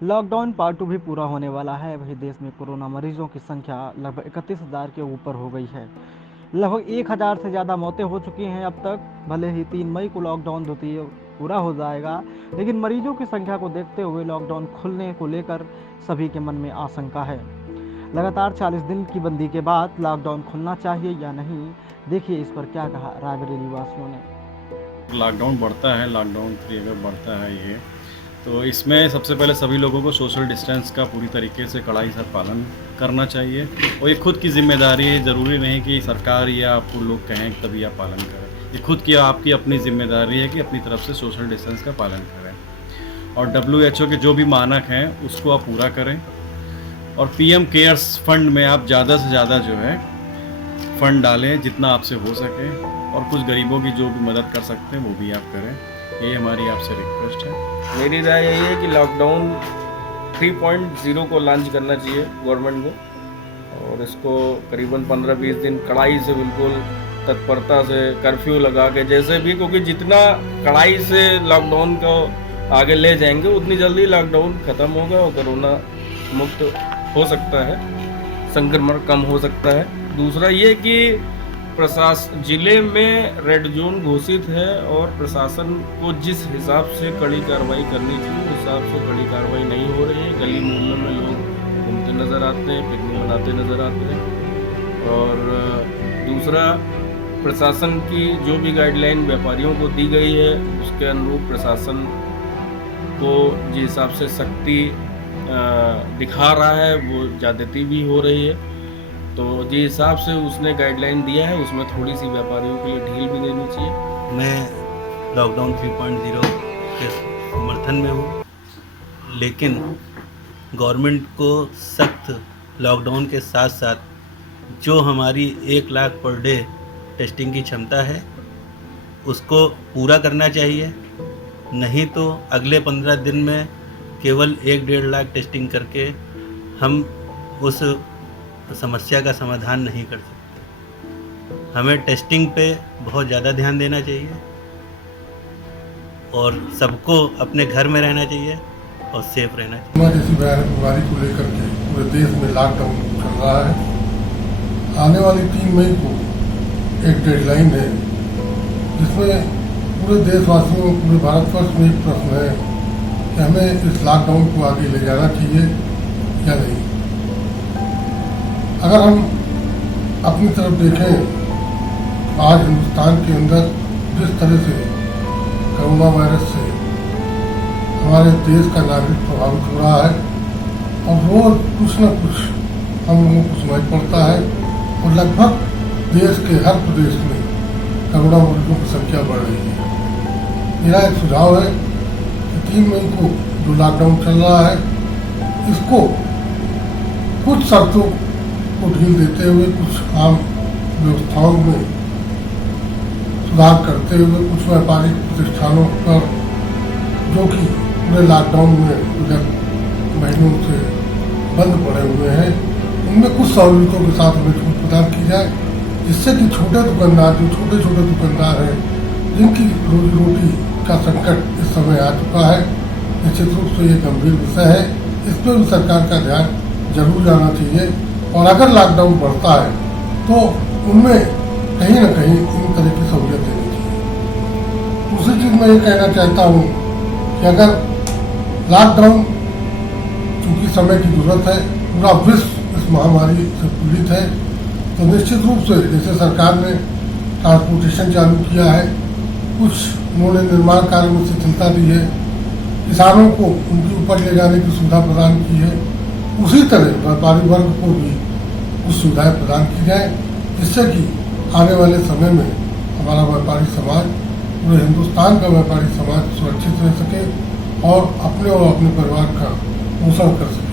Lockdown part 2 भी पूरा होने वाला है। वहीं देश में कोरोना मरीजों की संख्या लगभग 31,000 के ऊपर हो गई है। लगभग 1,000 से ज़्यादा मौतें हो चुकी हैं अब तक। भले ही 3 मई को लॉकडाउन द्वितीय पूरा हो जाएगा, लेकिन मरीजों की संख्या को देखते हुए लॉकडाउन खुलने को लेकर सभी के मन में आशंका है। लगातार 40 दिन की बंदी के बाद लॉकडाउन खुलना चाहिए या नहीं, देखिए इस पर क्या कहा रायबरेली वासियों ने। लॉकडाउन बढ़ता है, लॉकडाउन 3 अगर बढ़ता है ये, तो इसमें सबसे पहले सभी लोगों को सोशल डिस्टेंस का पूरी तरीके से कड़ाई से पालन करना चाहिए। और ये खुद की ज़िम्मेदारी है, ज़रूरी नहीं कि सरकार या आपको लोग कहें तभी आप पालन करें। ये खुद की आपकी अपनी ज़िम्मेदारी है कि अपनी तरफ से सोशल डिस्टेंस का पालन करें। और WHO के जो भी मानक हैं उसको आप पूरा करें। और PM केयर्स फंड में आप ज़्यादा से ज़्यादा जो है फंड डालें जितना आपसे हो सके, और कुछ गरीबों की जो भी मदद कर सकते हैं वो भी आप करें। ये हमारी आपसे रिक्वेस्ट है। मेरी राय यही है कि लॉकडाउन 3.0 को लॉन्च करना चाहिए गवर्नमेंट को, और इसको करीबन 15-20 दिन कड़ाई से, बिल्कुल तत्परता से कर्फ्यू लगा के जैसे भी, क्योंकि जितना कड़ाई से लॉकडाउन को आगे ले जाएंगे उतनी जल्दी लॉकडाउन ख़त्म होगा और कोरोना मुक्त हो सकता है, संक्रमण कम हो सकता है। दूसरा ये कि प्रशासन जिले में रेड जोन घोषित है और प्रशासन को जिस हिसाब से कड़ी कार्रवाई करनी थी उस हिसाब से कड़ी कार्रवाई नहीं हो रही है। गली मोहल्लों में लोग घूमते नज़र आते हैं, पिकनिक मनाते नज़र आते हैं। और दूसरा, प्रशासन की जो भी गाइडलाइन व्यापारियों को दी गई है उसके अनुरूप प्रशासन को जिस हिसाब से सख्ती दिखा रहा है वो ज़्यादती भी हो रही है। तो जिस हिसाब से उसने गाइडलाइन दिया है उसमें थोड़ी सी व्यापारियों के लिए ढील भी देनी चाहिए। मैं लॉकडाउन 3.0 के समर्थन में हूँ, लेकिन गवर्नमेंट को सख्त लॉकडाउन के साथ साथ जो हमारी 1 लाख पर डे टेस्टिंग की क्षमता है उसको पूरा करना चाहिए। नहीं तो अगले 15 दिन में केवल 1-1.5 लाख टेस्टिंग करके हम उस समस्या का समाधान नहीं कर सकते। हमें टेस्टिंग पे बहुत ज़्यादा ध्यान देना चाहिए और सबको अपने घर में रहना चाहिए और सेफ रहना चाहिए। कोरोना जैसी बीमारी को लेकर के पूरे देश में लॉकडाउन चल रहा है। आने वाली 3 मई को एक डेडलाइन है जिसमें पूरे देशवासियों, पूरे भारतवर्ष में एक प्रश्न है कि हमें इस लॉकडाउन को आगे ले जाना चाहिए या नहीं। अगर हम अपनी तरफ देखें, आज हिंदुस्तान के अंदर जिस तरह से कोरोना वायरस से हमारे देश का नागरिक प्रभावित हो रहा है और रोज कुछ न कुछ हम लोगों को सुनाई पड़ता है और लगभग देश के हर प्रदेश में कोरोना मरीजों की संख्या बढ़ रही है। मेरा एक सुझाव है कि 3 मई को जो लॉकडाउन चल रहा है इसको कुछ शर्तों को ढील देते हुए, कुछ आम व्यवस्थाओं में सुधार करते हुए, कुछ व्यापारिक प्रतिष्ठानों पर जो कि पूरे लॉकडाउन में विगत महीनों से बंद पड़े हुए हैं उनमें कुछ सहूलियतों के साथ उन्हें छूट प्रदान की जाए, जिससे कि छोटे दुकानदार, जो छोटे छोटे दुकानदार हैं जिनकी रोजी रोटी का संकट इस समय आ चुका है, निश्चित रूप से ये गंभीर विषय है। इस पर भी सरकार का ध्यान जरूर जाना चाहिए और अगर लॉकडाउन बढ़ता है तो उनमें कहीं न कहीं इन तरह की सहूलियत देनी चाहिए। दूसरी चीज़ मैं ये कहना चाहता हूँ कि अगर लॉकडाउन, चूँकि समय की जरूरत है, पूरा विश्व इस महामारी से पीड़ित है, तो निश्चित रूप से जैसे सरकार ने ट्रांसपोर्टेशन चालू किया है, कुछ उन्होंने निर्माण कार्य में शिथिलता दी है, किसानों को उनकी उपज ले जाने की सुविधा प्रदान की है, उसी तरह व्यापारी वर्ग को भी कुछ सुविधाएं प्रदान की जाए, जिससे कि आने वाले समय में हमारा व्यापारी समाज, पूरे हिंदुस्तान का व्यापारी समाज सुरक्षित रह सके और अपने परिवार का पोषण कर सके।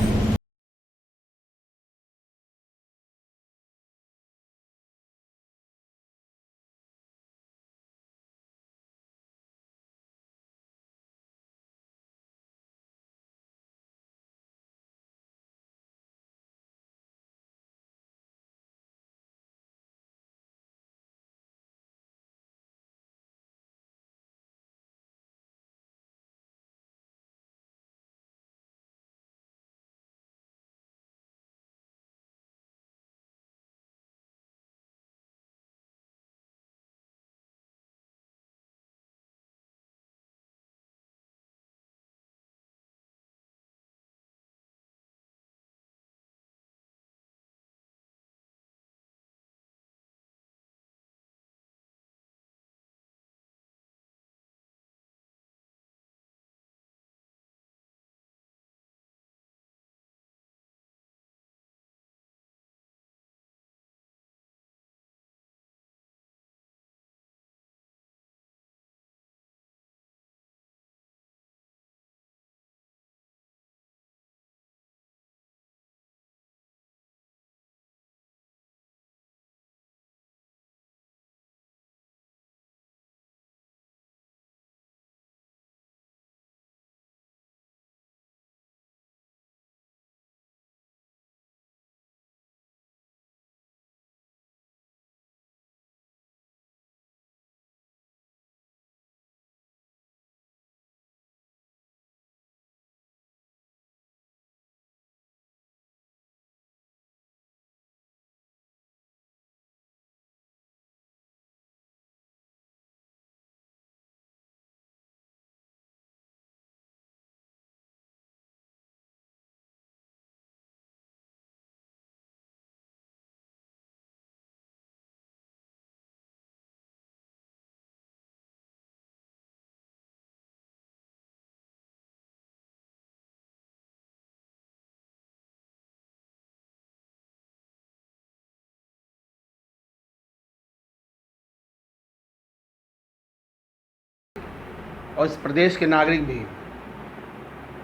और इस प्रदेश के नागरिक भी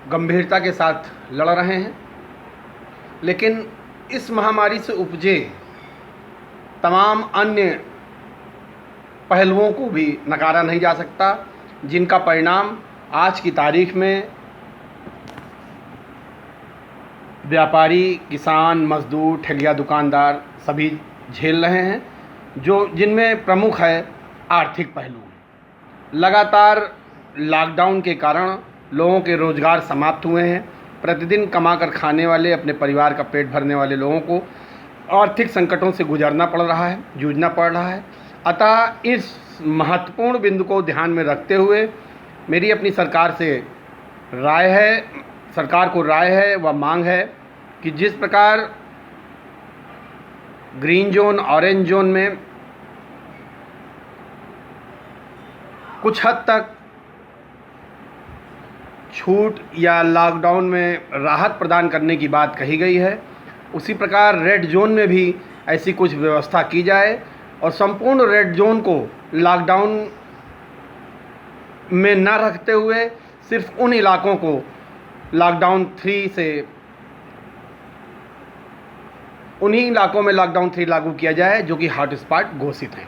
गंभीरता के साथ लड़ रहे हैं, लेकिन इस महामारी से उपजे तमाम अन्य पहलुओं को भी नकारा नहीं जा सकता, जिनका परिणाम आज की तारीख में व्यापारी, किसान, मजदूर, ठेलिया दुकानदार सभी झेल रहे हैं, जिनमें प्रमुख है आर्थिक पहलू। लगातार लॉकडाउन के कारण लोगों के रोज़गार समाप्त हुए हैं। प्रतिदिन कमाकर खाने वाले, अपने परिवार का पेट भरने वाले लोगों को आर्थिक संकटों से गुजरना पड़ रहा है, जूझना पड़ रहा है। अतः इस महत्वपूर्ण बिंदु को ध्यान में रखते हुए मेरी अपनी सरकार को राय है व मांग है कि जिस प्रकार ग्रीन जोन, ऑरेंज जोन में कुछ हद तक छूट या लॉकडाउन में राहत प्रदान करने की बात कही गई है, उसी प्रकार रेड जोन में भी ऐसी कुछ व्यवस्था की जाए और संपूर्ण रेड जोन को लॉकडाउन में न रखते हुए सिर्फ उन इलाकों को लॉकडाउन 3 से उन्हीं इलाकों में लॉकडाउन 3 लागू किया जाए जो कि हॉटस्पॉट घोषित हैं।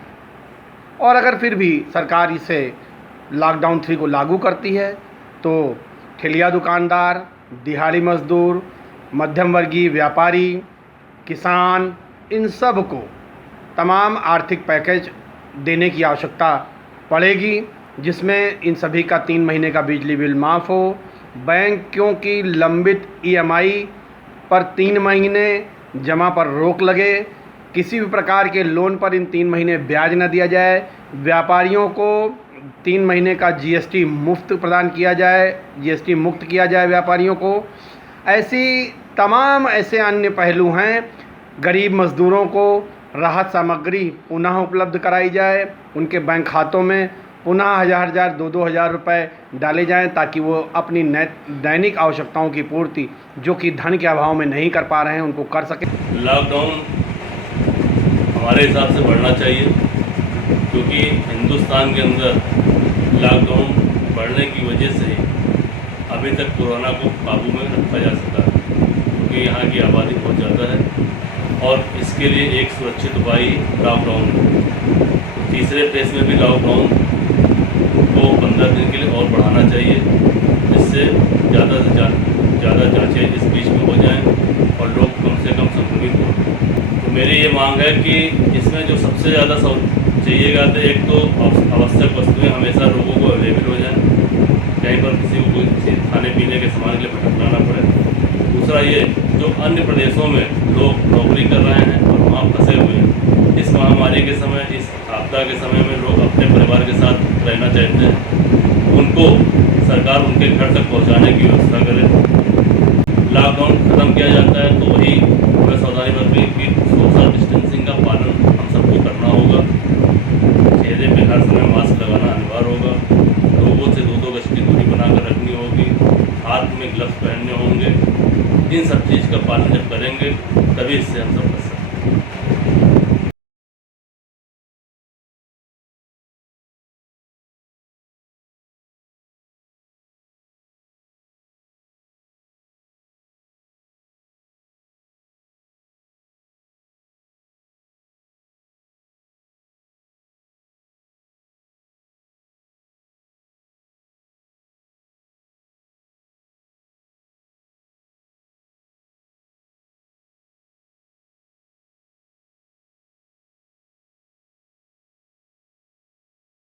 और अगर फिर भी सरकार इसे लॉकडाउन 3 को लागू करती है तो ठेलिया दुकानदार, दिहाड़ी मजदूर, मध्यम वर्गीय व्यापारी, किसान, इन सब को तमाम आर्थिक पैकेज देने की आवश्यकता पड़ेगी, जिसमें इन सभी का 3 महीने का बिजली बिल माफ़ हो, बैंकों की लंबित EMI पर 3 महीने जमा पर रोक लगे, किसी भी प्रकार के लोन पर इन 3 महीने ब्याज न दिया जाए, व्यापारियों को 3 महीने का GST मुफ्त प्रदान किया जाए, GST मुक्त किया जाए व्यापारियों को। ऐसी तमाम ऐसे अन्य पहलू हैं। गरीब मज़दूरों को राहत सामग्री पुनः उपलब्ध कराई जाए, उनके बैंक खातों में पुनः 1000-1000, 2-2000 रुपये डाले जाएं ताकि वो अपनी दैनिक आवश्यकताओं की पूर्ति जो कि धन के अभाव में नहीं कर पा रहे हैं उनको कर सकें। लॉकडाउन हमारे हिसाब से बढ़ना चाहिए, क्योंकि हिंदुस्तान के अंदर लॉकडाउन बढ़ने की वजह से अभी तक कोरोना को काबू में रखा जा सका, क्योंकि यहाँ की आबादी बहुत ज़्यादा है और इसके लिए एक सुरक्षित उपाय लॉकडाउन है। तीसरे फेज में भी लॉकडाउन को 15 दिन के लिए और बढ़ाना चाहिए, जिससे ज़्यादा से ज़्यादा जाँचें इस बीच में हो जाएं और लोग कम से कम संक्रमित हों। तो मेरी ये मांग है कि इसमें जो सबसे ज़्यादा चाहिएगा तो एक तो आवश्यक वस्तुएं हमेशा लोगों को अवेलेबल हो जाएं, कहीं पर किसी को किसी खाने पीने के सामान के लिए भटकना ना पड़े। दूसरा ये जो अन्य प्रदेशों में लोग नौकरी कर रहे हैं और वहाँ फंसे हुए हैं, इस महामारी के समय, इस आपदा के समय में लोग अपने परिवार के साथ रहना चाहते हैं, उनको सरकार उनके घर तक पहुँचाने की व्यवस्था करे। लॉकडाउन ख़त्म किया जाता है तो वही हमें सावधानी बरतनी कि सोशल डिस्टेंसिंग का पालन हम सबको करना होगा, चेहरे पे हर समय मास्क लगाना अनिवार्य होगा, लोगों से 2-2 गज की दूरी बनाकर रखनी होगी, हाथ में ग्लव्स पहनने होंगे। इन सब चीज़ का पालन जब करेंगे तभी इससे हम सब बच सकते हैं।